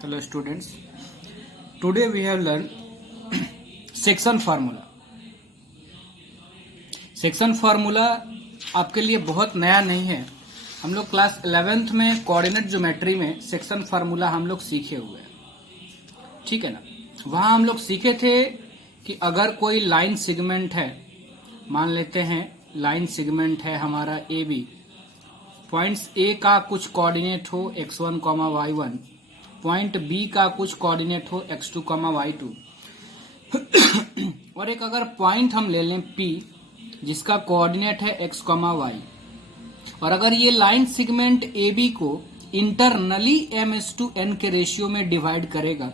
Hello students, today we have learned section formula. Section formula आपके लिए बहुत नया नहीं है। हम लोग क्लास 11th में कोऑर्डिनेट ज्योमेट्री में सेक्शन फार्मूला हम लोग सीखे हुए हैं, ठीक है ना। वहां हम लोग सीखे थे कि अगर कोई लाइन सेगमेंट है, मान लेते हैं लाइन सेगमेंट है हमारा ए बी, पॉइंट्स ए का कुछ कोऑर्डिनेट हो x1, y1, पॉइंट बी का कुछ कोऑर्डिनेट हो x2, y2 और एक अगर पॉइंट हम ले लें P जिसका कोऑर्डिनेट है x, y, और अगर ये लाइन सेगमेंट AB को इंटरनली m/n के रेशियो में डिवाइड करेगा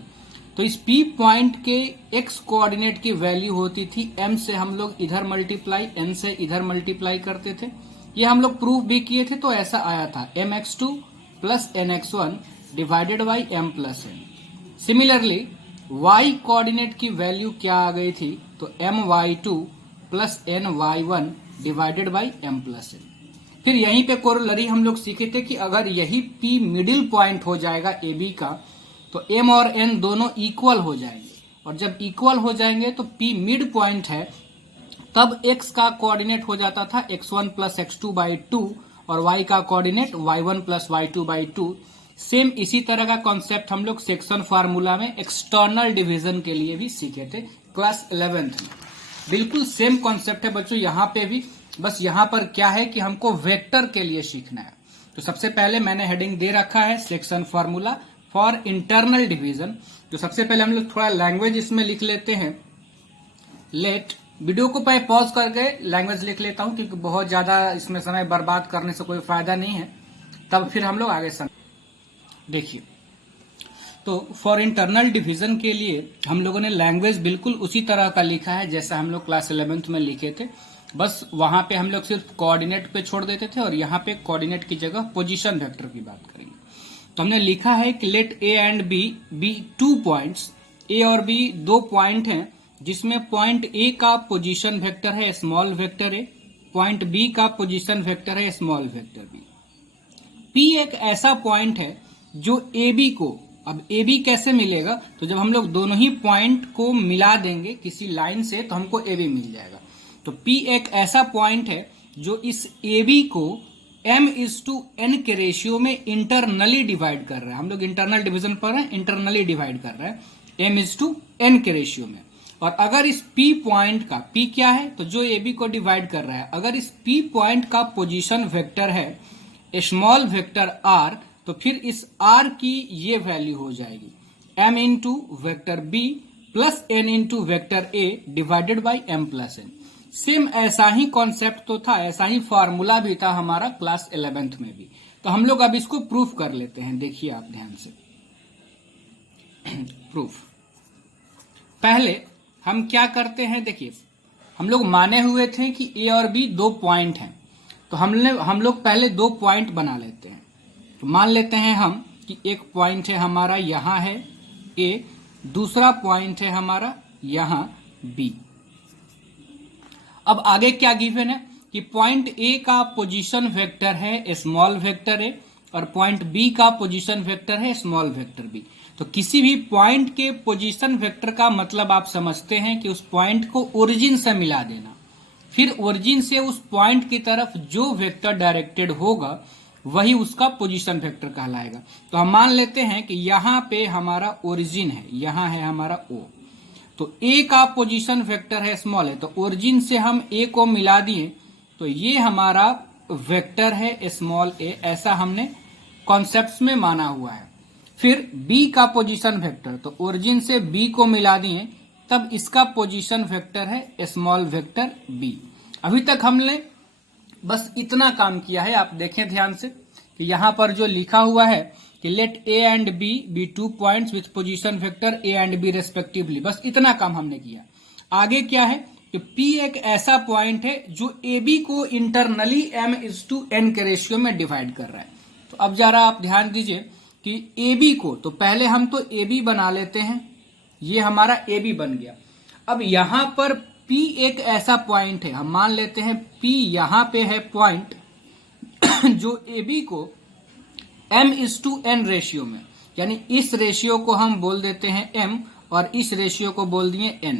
तो इस P पॉइंट के x कोऑर्डिनेट की वैल्यू होती थी m से हम लोग इधर मल्टीप्लाई, n से इधर मल्टीप्लाई करते थे। ये हम लोग प्रूफ भी किए थे, तो ऐसा आया था mx2 plus nx1 divided by m plus n। Similarly y coordinate की वैल्यू क्या आ गई थी, तो my2 plus ny1 divided by m plus n। फिर यहीं पे कोरोलरी हम लोग सीखे थे कि अगर यही p मिडिल पॉइंट हो जाएगा AB का तो m और n दोनों इक्वल हो जाएंगे, और जब इक्वल हो जाएंगे तो p मिड पॉइंट है, तब x का कोऑर्डिनेट हो जाता था x1 प्लस x2 बाई 2 और y का coordinate y1 plus y2 by 2। Same इसी तरह का कॉन्सेप्ट हम लोग सेक्शन फार्मूला में एक्सटर्नल डिवीजन के लिए भी सीखे थे क्लास 11th में। बिल्कुल सेम कॉन्सेप्ट है बच्चों यहाँ पे भी, बस यहाँ पर क्या है कि हमको वेक्टर के लिए सीखना है। तो सबसे पहले मैंने हेडिंग दे रखा है section formula for internal division. तो सबसे पहले हम लोग थोड़ा लैंग्वेज इसमें लिख लेते हैं। लेट, वीडियो को पहले पॉज करके लैंग्वेज लिख लेता हूं क्योंकि बहुत ज्यादा इसमें समय बर्बाद करने से कोई फायदा नहीं है, तब फिर हम लोग आगे देखिए। तो फॉर इंटरनल डिवीजन के लिए हम लोगों ने लैंग्वेज बिल्कुल उसी तरह का लिखा है जैसा हम लोग क्लास 11th में लिखे थे, बस वहां पे हम लोग सिर्फ कोऑर्डिनेट पे छोड़ देते थे और यहाँ पे कोऑर्डिनेट की जगह पोजीशन वेक्टर की बात करेंगे। तो हमने लिखा है कि let A and B be 2 points, A और बी दो पॉइंट हैं जिसमें पॉइंट ए का पोजीशन वेक्टर है small vector A, point B का पोजीशन वेक्टर है स्मॉल वेक्टर बी। पी एक ऐसा पॉइंट है जो ए बी को, अब ए बी कैसे मिलेगा, तो जब हम लोग दोनों ही पॉइंट को मिला देंगे किसी लाइन से तो हमको ए बी मिल जाएगा। तो पी एक ऐसा पॉइंट है जो इस ए बी को m/n के रेशियो में इंटरनली डिवाइड कर रहा है। हम लोग इंटरनल डिवीजन पर हैं, इंटरनली डिवाइड कर रहा है m/n के रेशियो में। और अगर इस P पॉइंट का, P क्या है, तो जो AB को डिवाइड कर रहा है, अगर इस P पॉइंट का पोजीशन वेक्टर है स्मॉल वेक्टर r, तो फिर इस r की ये वैल्यू हो जाएगी m into vector b plus n into vector a divided by m plus n। Same ऐसा ही कॉन्सेप्ट तो था, ऐसा ही फॉर्मूला भी था हमारा क्लास 11th में भी। तो हम लोग अब इसको प्रूफ कर लेते हैं। देखिए आप ध्यान से प्रूफ। पहले हम क्या करते हैं, देखिए हम लोग माने हुए थे कि ए और बी दो पॉइंट हैं, तो हम लोग पहले दो पॉइंट बना लेते हैं। तो मान लेते हैं हम कि एक पॉइंट है हमारा यहाँ है ए, दूसरा पॉइंट है हमारा यहाँ बी। अब आगे क्या गिवन है कि पॉइंट ए का पोजीशन वेक्टर है स्मॉल वेक्टर ए और पॉइंट बी का पोजीशन वेक्टर है स्मॉल वेक्टर बी। तो किसी भी पॉइंट के पोजीशन वेक्टर का मतलब आप समझते हैं कि उस पॉइंट को ओरिजिन से मिला देना, फिर ओरिजिन से उस पॉइंट की तरफ जो वेक्टर डायरेक्टेड होगा वही उसका पोजीशन वेक्टर कहलाएगा। तो हम मान लेते हैं कि यहाँ पे हमारा ओरिजिन है, यहाँ है हमारा ओ, तो ए का पोजीशन वेक्टर है स्मॉल है, तो ओरिजिन से हम ए को मिला दिए तो ये हमारा वेक्टर है स्मॉल ए, ऐसा हमने कॉन्सेप्ट्स में माना हुआ है। फिर बी का पोजीशन वेक्टर, तो ओरिजिन से बी को मिला दिए तब इसका पोजीशन वेक्टर है स्मॉल वेक्टर बी। अभी तक हमने बस इतना काम किया है। आप देखें ध्यान से कि यहां पर जो लिखा हुआ है कि let A and B be 2 points with position vector A and B respectively, बस इतना काम हमने किया। आगे क्या है कि P एक ऐसा पॉइंट है जो AB को इंटरनली m/n के रेशियो में डिवाइड कर रहा है। तो अब जरा आप ध्यान दीजिए कि AB को, तो पहले हम तो AB बना लेते हैं, ये हमारा AB बन गया। अब यहां पर P एक ऐसा पॉइंट है, हम मान लेते हैं P यहां पे है पॉइंट जो AB को m/n रेशियो में, यानी इस रेशियो को हम बोल देते हैं m और इस रेशियो को बोल दिए n।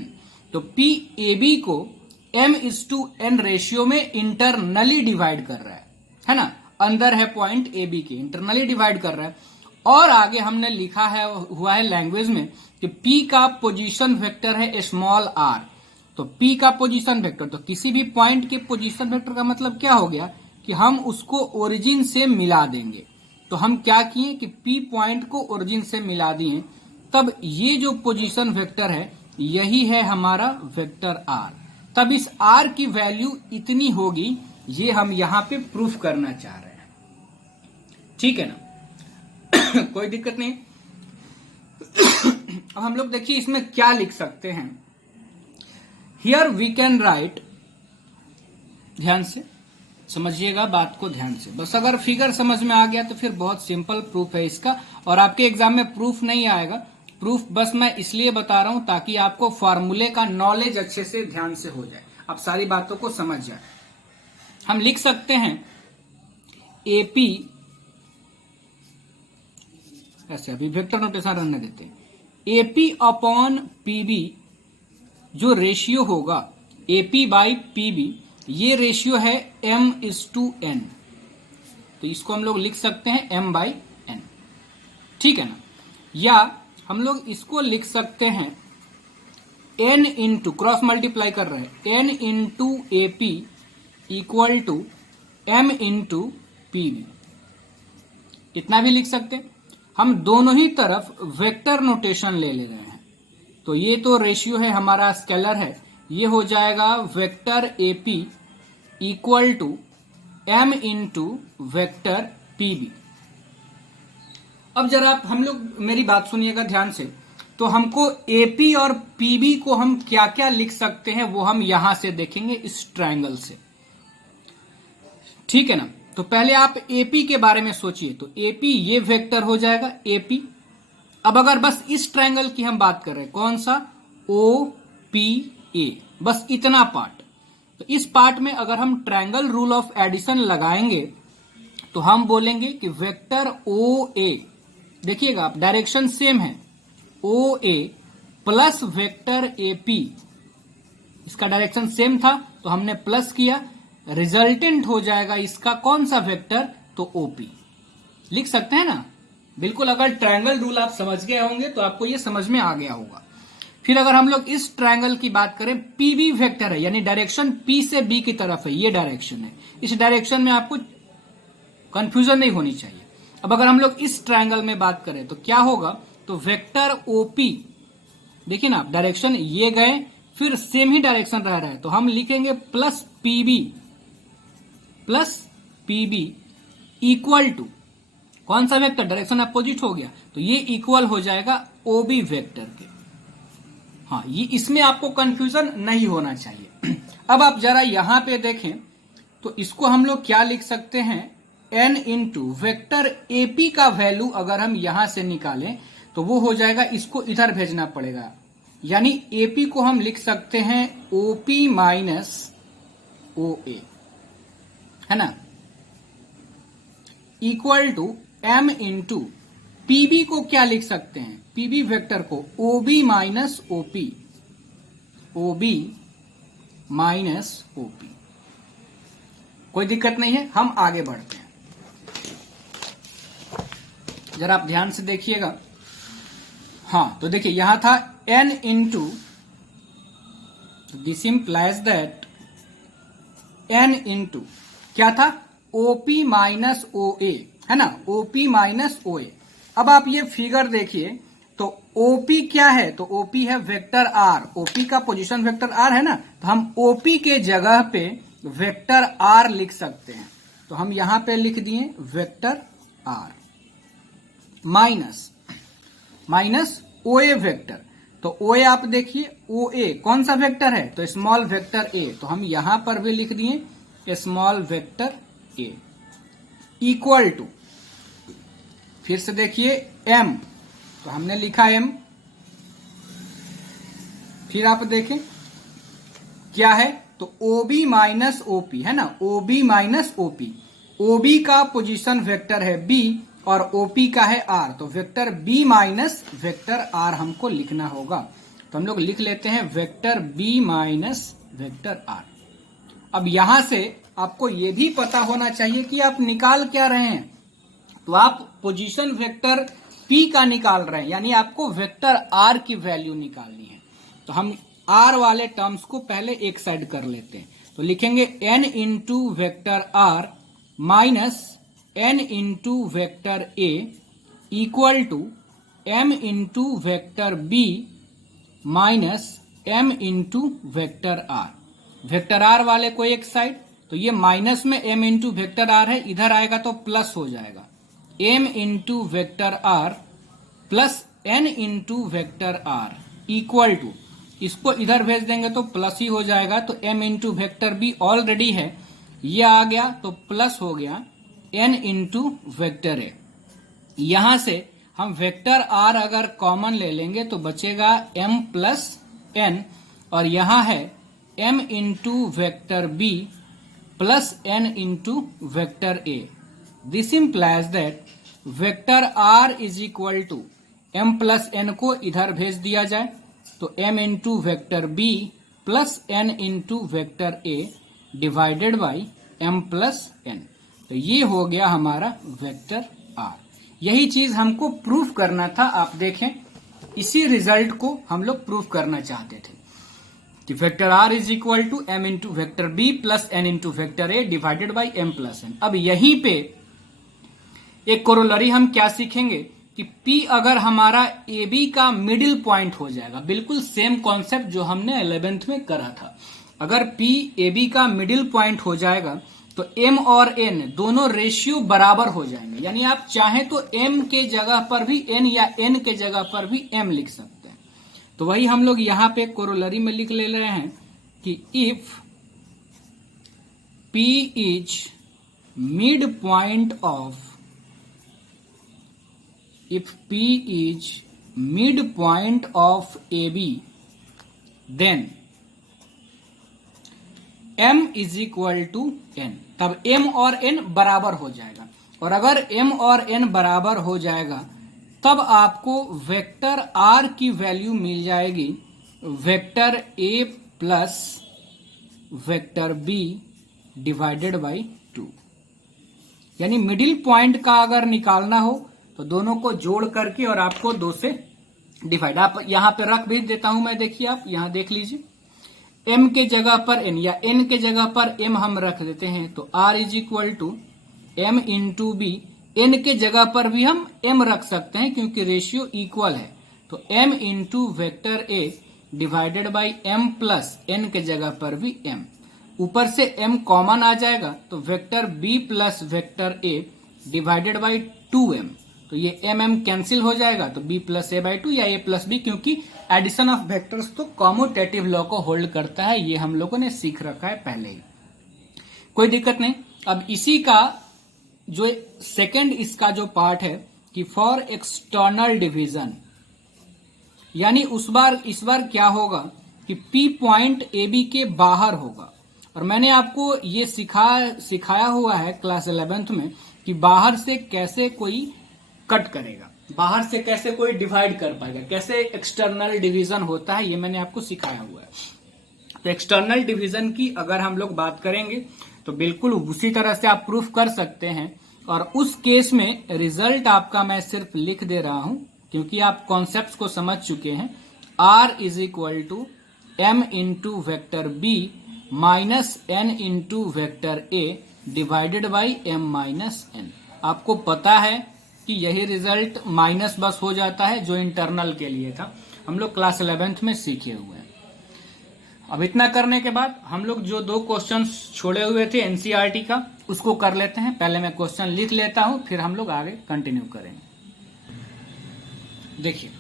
तो PAB को m/n रेशियो में इंटरनली डिवाइड कर रहा है ना, अंदर है पॉइंट AB के, इंटरनली डिवाइड कर रहा है। और आगे हमने लिखा है हुआ है लैंग्वेज में कि P का पोजीशन वेक्टर है स्मॉल r। तो P का पोजीशन वेक्टर, तो किसी भी पॉइंट के पोजीशन वेक्टर का मतलब क्या हो गया कि हम उसको ओरिजिन से मिला देंगे। तो हम क्या किए कि P पॉइंट को ओरिजिन से मिला दिए, तब ये जो पोजीशन वेक्टर है यही है हमारा वेक्टर r। तब इस r की वैल्यू इतनी होगी, ये हम यहां पे प्रूफ करना चाह रहे हैं। ठीक है ना, कोई दिक्कत नहीं। अब हम लोग देखिए इसमें क्या लिख सकते हैं। हियर वी कैन राइट, ध्यान से समझिएगा बात को, ध्यान से बस। अगर फिगर समझ में आ गया तो फिर बहुत सिंपल प्रूफ है इसका, और आपके एग्जाम में प्रूफ नहीं आएगा। प्रूफ बस मैं इसलिए बता रहा हूं ताकि आपको फॉर्मूले का नॉलेज अच्छे से ध्यान से हो जाए, आप सारी बातों को समझ जाए। हम लिख सकते हैं AP, ऐसे अभी वेक्टर नोटेशन रहने देते हैं, AP अपॉन PB जो रेशियो होगा AP/PB, ये रेशियो है m/n। तो इसको हम लोग लिख सकते हैं m/n, ठीक है ना। या हम लोग इसको लिख सकते हैं n इंटू, क्रॉस मल्टीप्लाई कर रहे हैं, n into AP equal to m into PB, इतना भी लिख सकते हैं। हम दोनों ही तरफ वेक्टर नोटेशन ले रहे हैं। तो ये तो रेशियो है हमारा, स्केलर है, ये हो जाएगा vector AP equal to m into vector PB। अब जरा हम लोग मेरी बात सुनिएगा ध्यान से। तो हमको AP और PB को हम क्या क्या लिख सकते हैं वो हम यहां से देखेंगे इस ट्रायंगल से, ठीक है ना। तो पहले आप AP के बारे में सोचिए। तो AP ये वेक्टर हो जाएगा AP। अब अगर बस इस ट्रायंगल की हम बात कर रहे हैं, कौन सा, OPA, बस इतना पार्ट। तो इस पार्ट में अगर हम ट्रायंगल रूल ऑफ एडिशन लगाएंगे तो हम बोलेंगे कि वेक्टर OA, देखिएगा आप डायरेक्शन सेम है, OA प्लस वेक्टर AP, इसका डायरेक्शन सेम था तो हमने प्लस किया, रिजल्टेंट हो जाएगा इसका कौन सा वेक्टर, तो OP। लिख सकते हैं ना, बिल्कुल। अगर ट्रायंगल रूल आप समझ गए होंगे तो आपको ये समझ में आ गया होगा। फिर अगर हम लोग इस ट्रायंगल की बात करें, PB वेक्टर है, यानी डायरेक्शन P से B की तरफ है, ये डायरेक्शन है। इस डायरेक्शन में आपको कंफ्यूजन नहीं होनी चाहिए। अब अगर हम लोग इस ट्रायंगल में बात करें तो क्या होगा, तो वेक्टर OP, देखिए ना, डायरेक्शन ये गए, फिर सेम ही डायरेक्शन रह रहा है, तो हम लिखेंगे प्लस PB इक्वल टू कौन सा वेक्टर, डायरेक्शन अपोजिट हो गया, तो ये इक्वल हो जाएगा OB वेक्टर के। हाँ, ये इसमें आपको कंफ्यूजन नहीं होना चाहिए। अब आप जरा यहां पे देखें तो इसको हम लोग क्या लिख सकते हैं, n इंटू वेक्टर AP का वैल्यू अगर हम यहां से निकालें तो वो हो जाएगा, इसको इधर भेजना पड़ेगा, यानी AP को हम लिख सकते हैं OP माइनस OA, है ना, equal to m into PB को क्या लिख सकते हैं, PB वेक्टर को OB minus OP, OB minus OP। कोई दिक्कत नहीं है, हम आगे बढ़ते हैं। जरा आप ध्यान से देखिएगा। हाँ, तो देखिए यहां था n into, this implies that n into क्या था, OP माइनस OA, है ना, OP माइनस OA। अब आप ये फिगर देखिए तो OP क्या है, तो OP है वेक्टर R, OP का पोजीशन वेक्टर R है ना, तो हम OP के जगह पे वेक्टर R लिख सकते हैं। तो हम यहां पे लिख दिए vector R minus OA vector. तो OA आप देखिए, OA कौन सा वेक्टर है, तो स्मॉल वेक्टर A, तो हम यहां पर भी लिख दिए small vector A equal to, फिर से देखिए M, तो हमने लिखा M, फिर आप देखें क्या है, तो OB माइनस OP, है ना, OB माइनस OP। OB का पोजीशन वेक्टर है B और ओपी का है आर, तो vector B minus vector R हमको लिखना होगा। तो हम लोग लिख लेते हैं vector B minus vector R. अब यहां से आपको यह भी पता होना चाहिए कि आप निकाल क्या रहे हैं। तो आप पोजीशन वेक्टर पी का निकाल रहे हैं, यानी आपको वेक्टर आर की वैल्यू निकालनी है। तो हम आर वाले टर्म्स को पहले एक साइड कर लेते हैं। तो लिखेंगे n into vector R minus n into vector A equal to m into vector B minus m into vector R. Vector R वाले को एक साइड, तो ये माइनस में एम इंटू वेक्टर आर है, इधर आएगा तो प्लस हो जाएगा m into vector R plus n into vector R equal to, इसको इधर भेज देंगे तो प्लस ही हो जाएगा, तो m into vector B already है, ये आ गया तो प्लस हो गया एन इंटू वेक्टर ए। यहां से हम वेक्टर आर अगर कॉमन ले लेंगे तो बचेगा एम प्लस एन, और यहां है m into vector B plus n into vector A. This implies that vector R is equal to m plus n को इधर भेज दिया जाए, तो m into vector B plus n into vector A divided by m plus n. तो ये हो गया हमारा वेक्टर आर। यही चीज हमको प्रूफ करना था। आप देखें, इसी रिजल्ट को हम लोग प्रूफ करना चाहते थे कि vector R is equal to m into vector B plus n into vector A divided by m plus n. अब यहीं पे एक कोरोलरी हम क्या सीखेंगे कि P अगर हमारा AB का मिडिल पॉइंट हो जाएगा, बिल्कुल सेम कॉन्सेप्ट जो हमने 11th में करा था। अगर P AB का मिडिल पॉइंट हो जाएगा तो M और N दोनों रेशियो बराबर हो जाएंगे, यानी आप चाहें तो M के जगह पर भी N या N के जगह पर भी M लिख सकते हैं। तो वही हम लोग यहां पे कोरोलरी में लिख ले रहे हैं कि if P is mid point of if P is midpoint of AB, then M is equal to N। तब M और N बराबर हो जाएगा, और अगर M और N बराबर हो जाएगा तब आपको वेक्टर R की वैल्यू मिल जाएगी vector A plus vector B divided by 2। यानी मिडिल पॉइंट का अगर निकालना हो तो दोनों को जोड़ करके और आपको 2 से डिवाइड, आप यहां पे रख भी देता हूं मैं, देखिए आप यहां देख लीजिए। m के जगह पर n या n के जगह पर m हम रख देते हैं, तो r is equal to m into B. n के जगह पर भी हम m रख सकते हैं क्योंकि रेशियो इक्वल है, तो m into vector a divided by m plus n के जगह पर भी m। ऊपर से m कॉमन आ जाएगा तो vector b plus vector a divided by 2m। तो ये m कैंसिल हो जाएगा, तो b प्लस ए बाई 2 या a प्लस बी, क्योंकि एडिशन ऑफ वेक्टर्स तो कॉम्यूटेटिव लॉ को होल्ड करता है, ये हम लोगों ने सीख रखा है पहले ही, कोई दिक्कत नहीं। अब इसी का जो सेकंड इसका जो पार्ट है कि फॉर एक्सटर्नल डिवीजन, यानी इस बार क्या होगा कि P पॉइंट AB के बाहर होगा। और मैंने आपको ये सिखाया हुआ है क्लास 11th में कि बाहर से कैसे कोई कट करेगा, बाहर से कैसे कोई डिवाइड कर पाएगा, कैसे एक्सटर्नल डिवीजन होता है, ये मैंने आपको सिखाया हुआ है। तो एक्सटर्नल डिवीजन की अगर हम लोग बात करेंगे तो बिल्कुल उसी तरह से आप प्रूफ कर सकते हैं, और उस केस में रिजल्ट आपका मैं सिर्फ लिख दे रहा हूं क्योंकि आप कॉन्सेप्ट को समझ चुके हैं। R is equal to m into vector B minus n into vector a divided by m minus n। आपको पता है कि यही रिजल्ट माइनस बस हो जाता है जो इंटरनल के लिए था, हम लोग क्लास 11th में सीखे हुए हैं। अब इतना करने के बाद हम लोग जो 2 क्वेश्चंस छोड़े हुए थे एनसीईआरटी का, उसको कर लेते हैं। पहले मैं क्वेश्चन लिख लेता हूं, फिर हम लोग आगे कंटिन्यू करेंगे। देखिए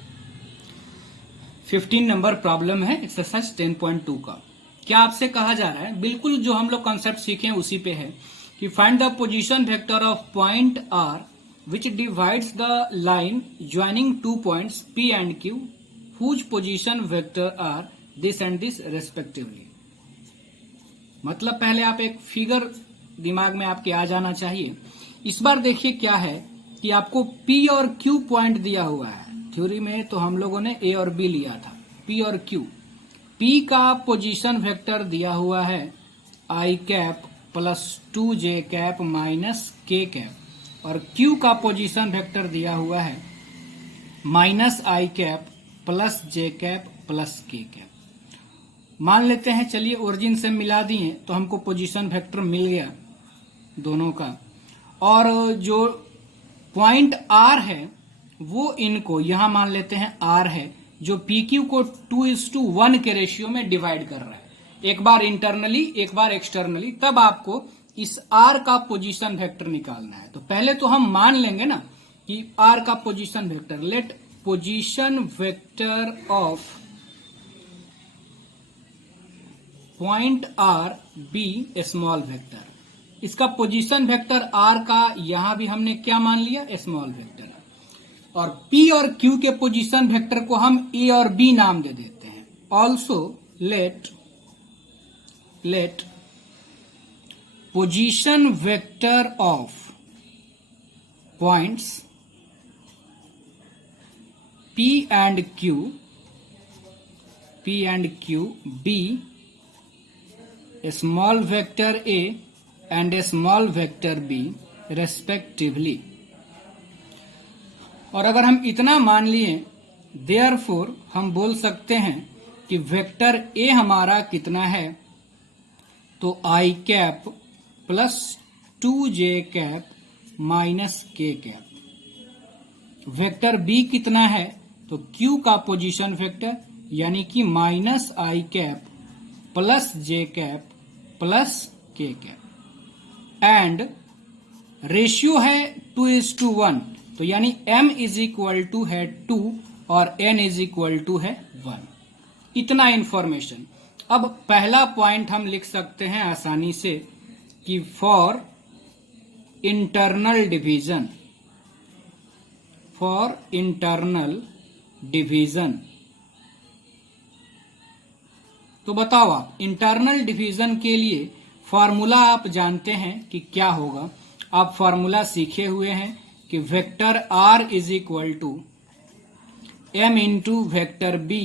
15 नंबर प्रॉब्लम है एक्सरसाइज 10.2 का। क्या आपसे कहा जा रहा है, बिल्कुल जो हम लोग कॉन्सेप्ट सीखे हैं उसी पे है कि find the position vector of point R which divides the line joining 2 points P and Q whose position vector are this and this respectively। मतलब पहले आप एक फिगर दिमाग में आपके आ जाना चाहिए। इस बार देखिए क्या है कि आपको P और Q पॉइंट दिया हुआ है। थ्योरी में तो हम लोगों ने A और B लिया था, P और Q। P का पोजीशन वेक्टर दिया हुआ है I cap plus 2j cap minus k cap, और Q का पोजीशन वेक्टर दिया हुआ है minus I cap plus j cap plus k cap. मान लेते हैं, चलिए ओरिजिन से मिला दिए तो हमको पोजीशन वेक्टर मिल गया दोनों का, और जो पॉइंट R है वो इनको यहां मान लेते हैं R है, जो PQ को 2:1 के रेशियो में डिवाइड कर रहा है, एक बार इंटरनली एक बार एक्सटर्नली। तब आपको इस R का पोजीशन वेक्टर निकालना है। तो पहले तो हम मान लेंगे ना कि R का position vector, let position vector of point R be small vector. इसका पोजीशन वेक्टर R का यहां भी हमने क्या मान लिया, स्मॉल वेक्टर, और P और Q के पोजीशन वेक्टर को हम A और B नाम दे देते हैं। Also let position vector of points P and Q be small vector A and small vector B respectively. और अगर हम इतना मान लिए, देयरफॉर हम बोल सकते हैं कि वेक्टर A हमारा कितना है, तो I cap plus 2j cap minus k cap. Vector B कितना है, तो Q का पोजीशन वेक्टर यानी कि minus I cap plus j cap plus k cap, and ratio है 2:1, तो यानी m इज इक्वल टू है 2 और n इज इक्वल टू है 1। इतना इंफॉर्मेशन। अब पहला पॉइंट हम लिख सकते हैं आसानी से कि फॉर इंटरनल डिवीजन, तो बताओ आप इंटरनल डिवीजन के लिए फॉर्मूला आप जानते हैं कि क्या होगा। आप फॉर्मूला सीखे हुए हैं कि vector R is equal to m into vector B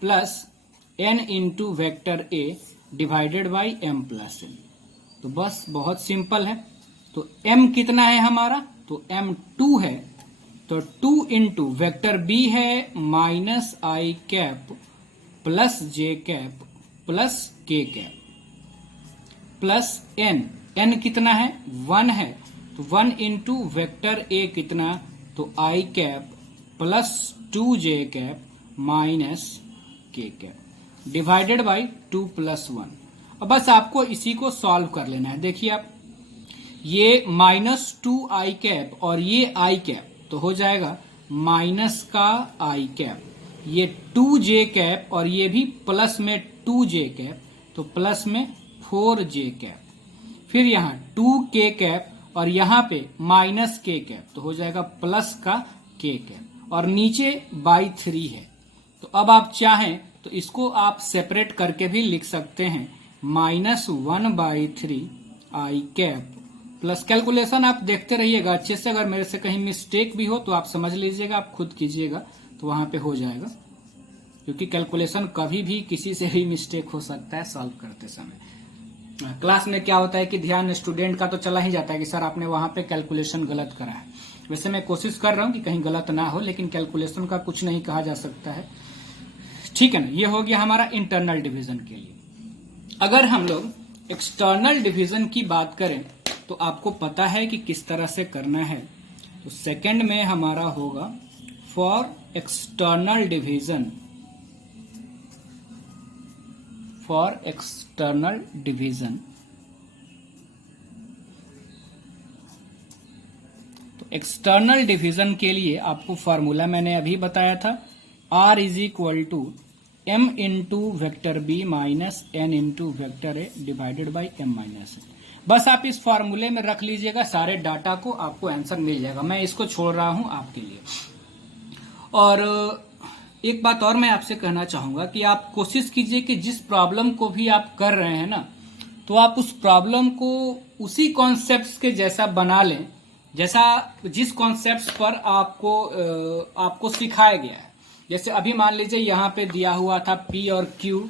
plus n into vector A divided by m plus n। तो बस बहुत सिंपल है। तो m कितना है हमारा, तो m 2 है, तो 2 इंटू वेक्टर B है minus I cap plus j cap plus k cap plus n कितना है, 1 है, तो 1 इंटू वेक्टर A कितना, तो I cap plus 2j cap minus k cap divided by 2 plus 1। अब बस आपको इसी को सॉल्व कर लेना है। देखिए आप, ये माइनस 2I कैप और ये I कैप, तो हो जाएगा माइनस का I कैप, ये 2j कैप और ये भी प्लस में 2j कैप, तो प्लस में 4j कैप, फिर यहाँ 2k कैप और यहाँ पे माइनस k कैप, तो हो जाएगा प्लस का k कैप, और नीचे बाई 3 है। तो अब आप चाहें तो इसको आप सेपरेट करके भी लिख सकते हैं, minus 1/3 I cap plus, calculation आप देखते रहिएगा अच्छे से, अगर मेरे से कहीं मिस्टेक भी हो तो आप समझ लीजिएगा, आप खुद कीजिएगा तो वहां पे हो जाएगा, क्योंकि कैलकुलेशन कभी भी किसी से भी मिस्टेक हो सकता है सॉल्व करते समय। क्लास में क्या होता है कि ध्यान स्टूडेंट का तो चला ही जाता है कि सर आपने वहां पे कैलकुलेशन गलत करा है। वैसे मैं कोशिश कर रहा हूं कि कहीं गलत ना हो, लेकिन कैलकुलेशन का कुछ नहीं कहा जा सकता है, ठीक है ना। ये हो गया हमारा इंटरनल डिवीजन के लिए। अगर हम लोग एक्सटर्नल डिवीजन की बात करें तो आपको पता है कि किस तरह से करना है। तो सेकंड में हमारा होगा फॉर एक्सटर्नल डिवीजन, तो एक्सटर्नल डिवीजन के लिए आपको फॉर्मूला मैंने अभी बताया था, R is equal to m into vector B minus n into vector A divided by m minus n। बस आप इस फॉर्मूले में रख लीजिएगा सारे डाटा को, आपको आंसर मिल जाएगा। मैं इसको छोड़ रहा हूं आपके लिए। और एक बात और मैं आपसे कहना चाहूंगा कि आप कोशिश कीजिए कि जिस प्रॉब्लम को भी आप कर रहे हैं ना, तो आप उस प्रॉब्लम को उसी कॉन्सेप्ट्स के जैसा बना लें जैसा जिस कॉन्सेप्ट पर आपको सिखाया गया है। जैसे अभी मान लीजिए यहाँ पे दिया हुआ था P और Q,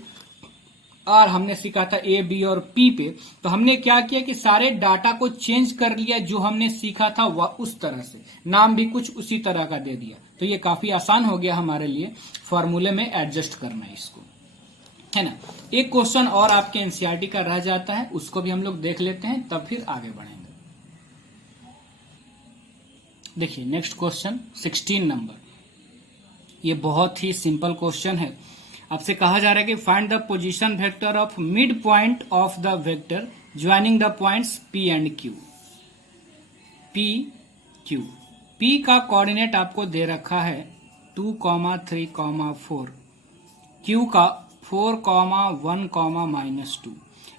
और हमने सीखा था A, B और P पे, तो हमने क्या किया कि सारे डाटा को चेंज कर लिया, जो हमने सीखा था वह उस तरह से, नाम भी कुछ उसी तरह का दे दिया। तो ये काफी आसान हो गया हमारे लिए फॉर्मूले में एडजस्ट करना इसको, है ना। एक क्वेश्चन और आपके एनसीईआरटी का रह जाता है, उसको भी हम लोग देख लेते हैं, तब फिर आगे बढ़ेंगे। देखिए नेक्स्ट क्वेश्चन 16 नंबर, ये बहुत ही सिंपल क्वेश्चन है। आपसे कहा जा रहा है कि find the position vector of mid point of the vector joining the points P and Q। P का कोऑर्डिनेट आपको दे रखा है 2, 3, 4, Q का 4, 1, -2।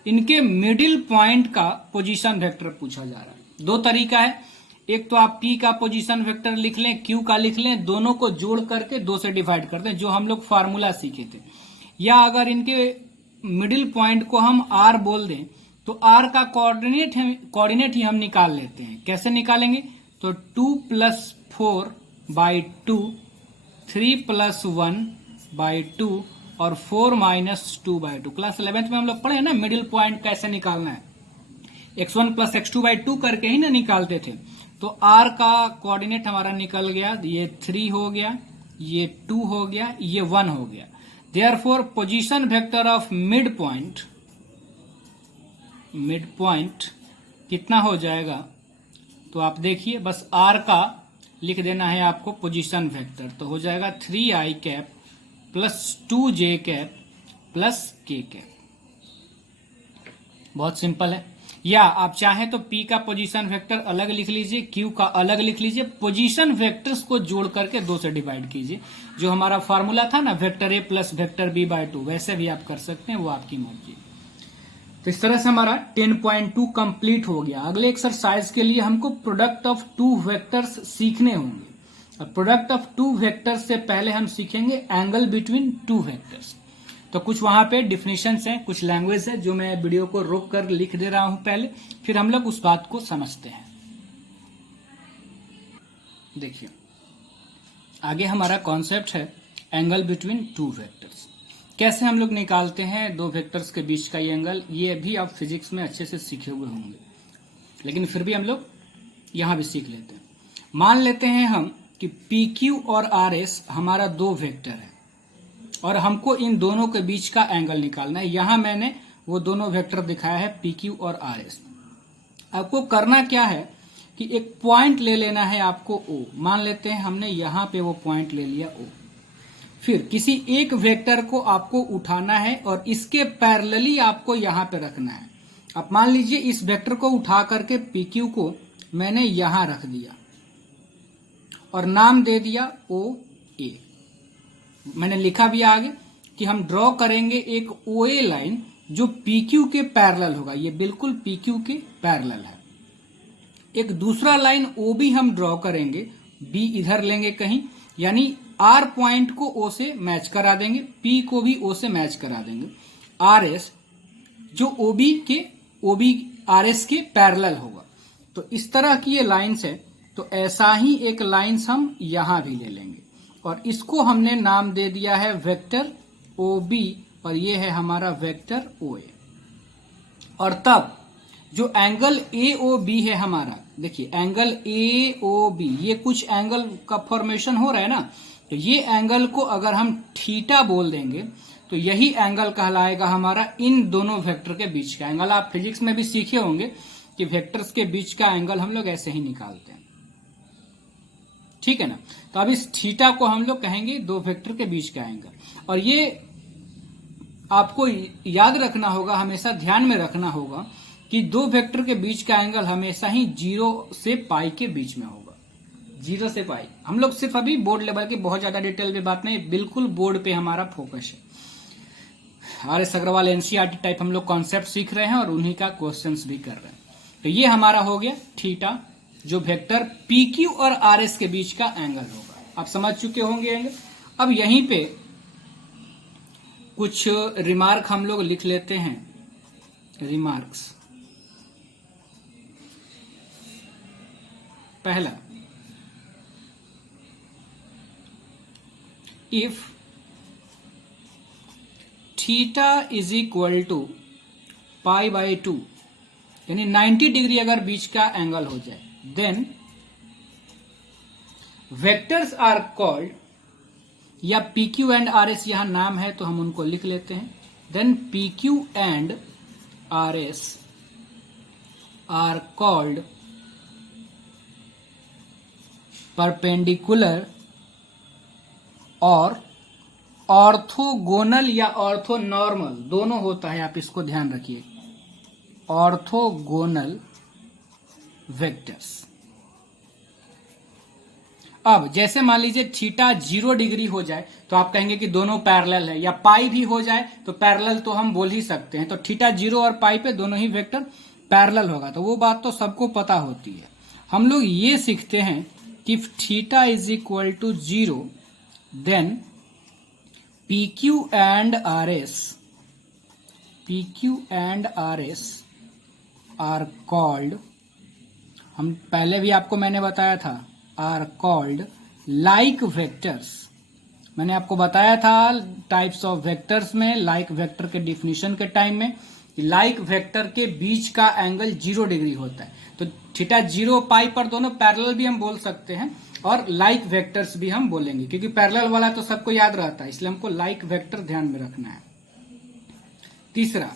इनके मिडिल पॉइंट का पोजीशन वेक्टर पूछा जा रहा है। दो तरीका है, एक तो आप P का पोजीशन वेक्टर लिख लें, Q का लिख लें, दोनों को जोड़ करके 2 से डिवाइड कर दें, जो हम लोग फार्मूला सीखे थे। या अगर इनके मिडिल पॉइंट को हम R बोल दें, तो R का कोऑर्डिनेट ही हम निकाल लेते हैं। कैसे निकालेंगे? तो 2 + 4/2, 3 + 1/2 और 4 - 2/2। क्लास 11th में हम लोग पढ़े हैं ना, मिडिल पॉइंट कैसे निकालना है। x1 + x2/2 करके ही ना निकालते थे। तो R का कोऑर्डिनेट हमारा निकल गया, ये 3 हो गया, ये 2 हो गया, ये 1 हो गया। Therefore position vector of mid point कितना हो जाएगा? तो आप देखिए, बस R का लिख देना है आपको पोजीशन वेक्टर, तो हो जाएगा 3i cap + 2j cap + k cap. बहुत सिंपल है। या आप चाहें तो P का पोजीशन वेक्टर अलग लिख लीजिए, Q का अलग लिख लीजिए, पोजीशन वेक्टर्स को जोड़ करके 2 से डिवाइड कीजिए। जो हमारा फॉर्मूला था ना, वेक्टर A + वेक्टर B/2, वैसे भी आप कर सकते हैं, वो आपकी मर्जी। तो इस तरह से हमारा 10.2 कंप्लीट हो गया। अगले एक्सरसाइज के लिए हमको प्रोडक्ट ऑफ 2 वेक्टर्स सीखने होंगे। और प्रोडक्ट ऑफ 2 वेक्टर्स से पहले हम सीखेंगे एंगल बिटवीन 2 वेक्टर्स। तो कुछ वहां पे डिफिनेशंस हैं, कुछ लैंग्वेज है, जो मैं वीडियो को रोक कर लिख दे रहा हूं पहले, फिर हम लोग उस बात को समझते हैं। देखिए आगे हमारा कॉन्सेप्ट है एंगल बिटवीन 2 वेक्टर्स। कैसे हम लोग निकालते हैं 2 वेक्टर्स के बीच का ये एंगल, ये भी आप फिजिक्स में अच्छे से सीखे हुए होंगे, लेकिन फिर भी हम लोग यहां भी सीख लेते हैं। मान लेते हैं हम कि PQ और RS हमारा 2 वेक्टर है, और हमको इन दोनों के बीच का एंगल निकालना है। यहां मैंने वो दोनों वेक्टर दिखाया है PQ और RS। आपको करना क्या है कि एक पॉइंट ले लेना है आपको O। मान लेते हैं हमने यहां पे वो पॉइंट ले लिया O। फिर किसी एक वेक्टर को आपको उठाना है और इसके पैरेलली आपको यहां पे रखना है। अब मान लीजिए इस वेक्टर को उठा करके PQ को मैंने यहां रख दिया और नाम दे दिया OA। मैंने लिखा भी आगे कि हम ड्रॉ करेंगे एक OA लाइन जो PQ के पैरेलल होगा। ये बिल्कुल PQ के पैरेलल है। एक दूसरा लाइन OB हम ड्रॉ करेंगे, B इधर लेंगे कहीं, यानी R पॉइंट को O से मैच करा देंगे, P को भी O से मैच करा देंगे। RS जो OB RS के पैरेलल होगा। तो इस तरह की ये लाइन्स है। तो ऐसा ही एक लाइन्स हम यहां भी ले लेंगे और इसको हमने नाम दे दिया है वेक्टर OB, और ये है हमारा वेक्टर OA। और तब जो एंगल AOB है हमारा, देखिए एंगल AOB, ये कुछ एंगल का फॉर्मेशन हो रहा है ना, तो ये एंगल को अगर हम थीटा बोल देंगे तो यही एंगल कहलाएगा हमारा इन दोनों वेक्टर के बीच का एंगल। आप फिजिक्स में भी सीखे होंगे कि वेक्टर्स के बीच का एंगल हम लोग ऐसे ही निकालते हैं, ठीक है ना। तो अब इस थीटा को हम लोग कहेंगे 2 वेक्टर के बीच का एंगल। और ये आपको याद रखना होगा, हमेशा ध्यान में रखना होगा कि 2 वेक्टर के बीच का एंगल हमेशा ही 0 से पाई के बीच में होगा। 0 से पाई, हम लोग सिर्फ अभी बोर्ड लेवल की बहुत ज्यादा डिटेल में बात नहीं, बिल्कुल बोर्ड पे हमारा फोकस है। RS अग्रवाल NCERT टाइप हम लोग कॉन्सेप्ट सीख रहे हैं और उन्हीं का क्वेश्चंस भी कर रहे हैं। तो ये हमारा हो गया थीटा, जो वेक्टर PQ और RS के बीच का एंगल होगा। आप समझ चुके होंगे एंगल। अब यहीं पे कुछ रिमार्क हम लोग लिख लेते हैं, रिमार्क्स। पहला, if theta is equal to pi by 2, यानी 90 डिग्री अगर बीच का एंगल हो जाए, देन वेक्टर्स आर कॉल्ड, या P Q and R S यहां नाम है तो हम उनको लिख लेते हैं, then P Q and R S are called perpendicular और ऑर्थोगोनल या ऑर्थोनॉर्मल, दोनों होता है, आप इसको ध्यान रखिए, ऑर्थोगोनल वेक्टर्स। अब जैसे मान लीजिए थीटा 0 डिग्री हो जाए तो आप कहेंगे कि दोनों पैरेलल है, या पाई भी हो जाए तो पैरेलल तो हम बोल ही सकते हैं, तो थीटा 0 और पाई पे दोनों ही वेक्टर पैरेलल होगा, तो वो बात तो सबको पता होती है। हम लोग ये सीखते हैं कि if theta is equal to 0 then P Q and R S are called, हम पहले भी आपको मैंने बताया था, आर कॉल्ड लाइक वेक्टर्स। मैंने आपको बताया था टाइप्स ऑफ वेक्टर्स में, लाइक वेक्टर के डिफिनीशन के टाइम में, लाइक वेक्टर के बीच का एंगल 0 डिग्री होता है, तो थीटा 0 पाई पर दोनों पैरेलल भी हम बोल सकते हैं और लाइक वेक्टर्स भी हम बोलेंगे, क्योंकि पैरेलल वाला तो सबको याद रहता है, इसलिए हमको लाइक वेक्टर ध्यान में रखना है। तीसरा,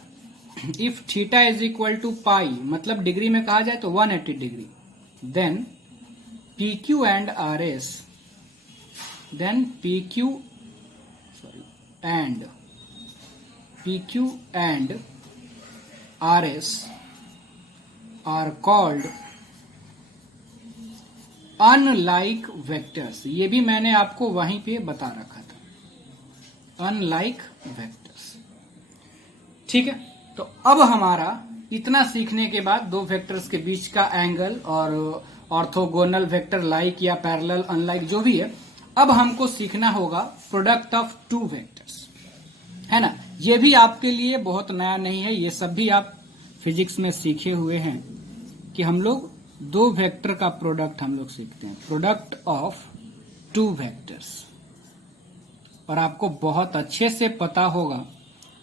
if theta is equal to pi, मतलब डिग्री में कहा जाए तो 180 degree, then P Q and R S, then P Q and R S are called unlike vectors. ये भी मैंने आपको वहीं पे बता रखा था, अनलाइक वेक्टर्स। ठीक है, तो अब हमारा इतना सीखने के बाद दो वेक्टर्स के बीच का एंगल और ऑर्थोगोनल वेक्टर लाइक या पैरेलल अनलाइक जो भी है, अब हमको सीखना होगा प्रोडक्ट ऑफ टू वेक्टर्स, है ना। ये भी आपके लिए बहुत नया नहीं है, ये सब भी आप फिजिक्स में सीखे हुए हैं कि हम लोग दो वेक्टर का प्रोडक्ट हम लोग सीखते हैं, प्रोडक्ट ऑफ टू वेक्टर्स। और आपको बहुत अच्छे से पता होगा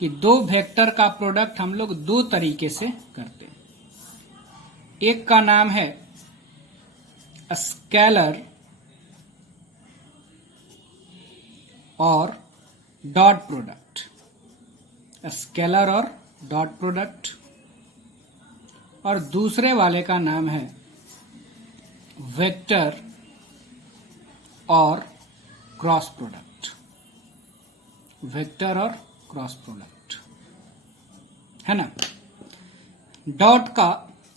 कि दो वेक्टर का प्रोडक्ट हम लोग दो तरीके से करते हैं। एक का नाम है स्केलर और डॉट प्रोडक्ट, स्केलर और डॉट प्रोडक्ट, और दूसरे वाले का नाम है वेक्टर और क्रॉस प्रोडक्ट, वेक्टर और क्रॉस प्रोडक्ट, है ना। डॉट का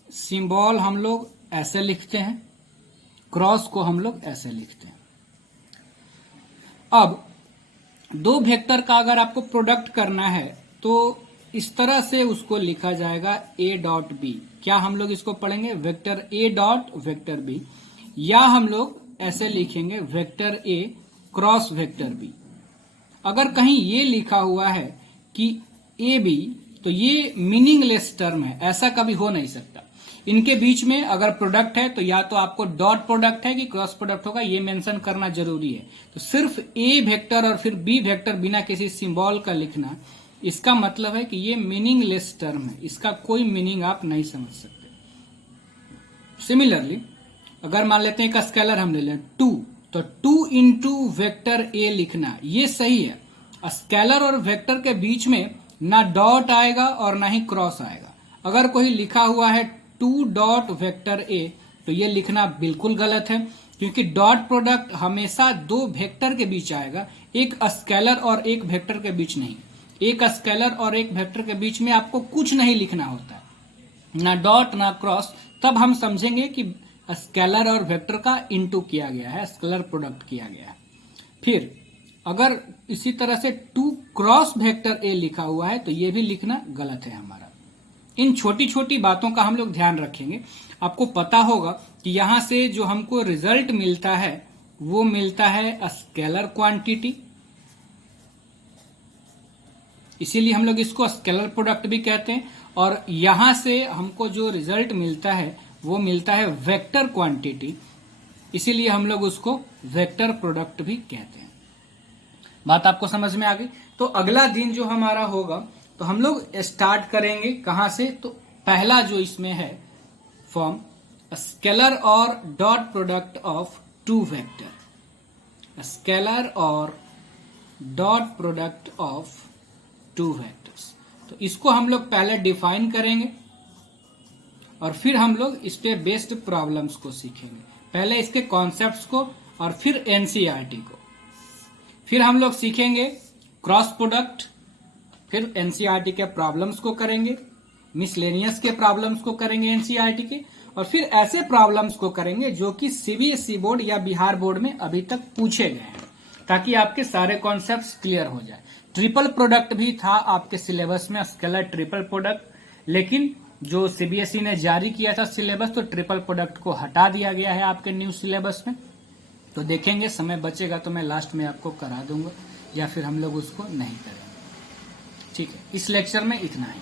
सिंबल हम लोग ऐसे लिखते हैं, क्रॉस को हम लोग ऐसे लिखते हैं। अब दो वेक्टर का अगर आपको प्रोडक्ट करना है तो इस तरह से उसको लिखा जाएगा a डॉट बी। क्या हम लोग इसको पढ़ेंगे vector a dot vector B, या हम लोग ऐसे लिखेंगे vector a cross vector B. अगर कहीं ये लिखा हुआ है कि ए बी तो ये मीनिंगलेस टर्म है, ऐसा कभी हो नहीं सकता। इनके बीच में अगर प्रोडक्ट है तो या तो आपको डॉट प्रोडक्ट है कि क्रॉस प्रोडक्ट होगा, ये मेंशन करना जरूरी है। तो सिर्फ ए वेक्टर और फिर बी वेक्टर बिना किसी सिंबल का लिखना, इसका मतलब है कि ये मीनिंगलेस टर्म है, इसका कोई मीनिंग आप नहीं समझ सकते। सिमिलरली अगर मान लेते हैं एक स्केलर हम ले लें 2, तो 2 इंटू वेक्टर ए लिखना ये सही है। स्केलर और वेक्टर के बीच में ना डॉट आएगा और ना ही क्रॉस आएगा। अगर कोई लिखा हुआ है 2 डॉट वेक्टर ए तो ये लिखना बिल्कुल गलत है, क्योंकि डॉट प्रोडक्ट हमेशा दो वेक्टर के बीच आएगा, एक स्केलर और एक वेक्टर के बीच नहीं। एक स्केलर और एक वेक्टर के बीच में आपको कुछ नहीं लिखना होता है, ना डॉट ना क्रॉस, तब हम समझेंगे कि स्केलर और वेक्टर का इनटू किया गया है, स्केलर प्रोडक्ट किया गया है। फिर अगर इसी तरह से 2 क्रॉस वेक्टर ए लिखा हुआ है तो ये भी लिखना गलत है हमारा। इन छोटी छोटी बातों का हम लोग ध्यान रखेंगे। आपको पता होगा कि यहां से जो हमको रिजल्ट मिलता है वो मिलता है स्केलर क्वांटिटी, इसीलिए हम लोग इसको स्केलर प्रोडक्ट भी कहते हैं। और यहां से हमको जो रिजल्ट मिलता है वो मिलता है वेक्टर क्वांटिटी, इसीलिए हम लोग उसको वेक्टर प्रोडक्ट भी कहते हैं। बात आपको समझ में आ गई। तो अगला दिन जो हमारा होगा तो हम लोग स्टार्ट करेंगे कहां से, तो पहला जो इसमें है फॉर्म, स्केलर और dot product of two vector, scalar और dot product of two vectors. तो इसको हम लोग पहले डिफाइन करेंगे और फिर हम लोग इस पे बेस्ड प्रॉब्लम्स को सीखेंगे। पहले इसके कॉन्सेप्ट्स को और फिर एनसीईआरटी को, फिर हम लोग सीखेंगे क्रॉस प्रोडक्ट, फिर एनसीईआरटी के प्रॉब्लम्स को करेंगे, मिसलेनियस के प्रॉब्लम्स को करेंगे एनसीईआरटी के, और फिर ऐसे प्रॉब्लम्स को करेंगे जो कि सीबीएसई बोर्ड या बिहार बोर्ड में अभी तक पूछे गए हैं, ताकि आपके सारे कॉन्सेप्ट्स क्लियर हो जाए। ट्रिपल प्रोडक्ट भी था आपके सिलेबस में, स्केलर ट्रिपल प्रोडक्ट, लेकिन जो सीबीएसई ने जारी किया था सिलेबस, तो ट्रिपल प्रोडक्ट को हटा दिया गया है आपके न्यू सिलेबस में। तो देखेंगे, समय बचेगा तो मैं लास्ट में आपको करा दूंगा, या फिर हम लोग उसको नहीं करेंगे। ठीक है, इस लेक्चर में इतना ही।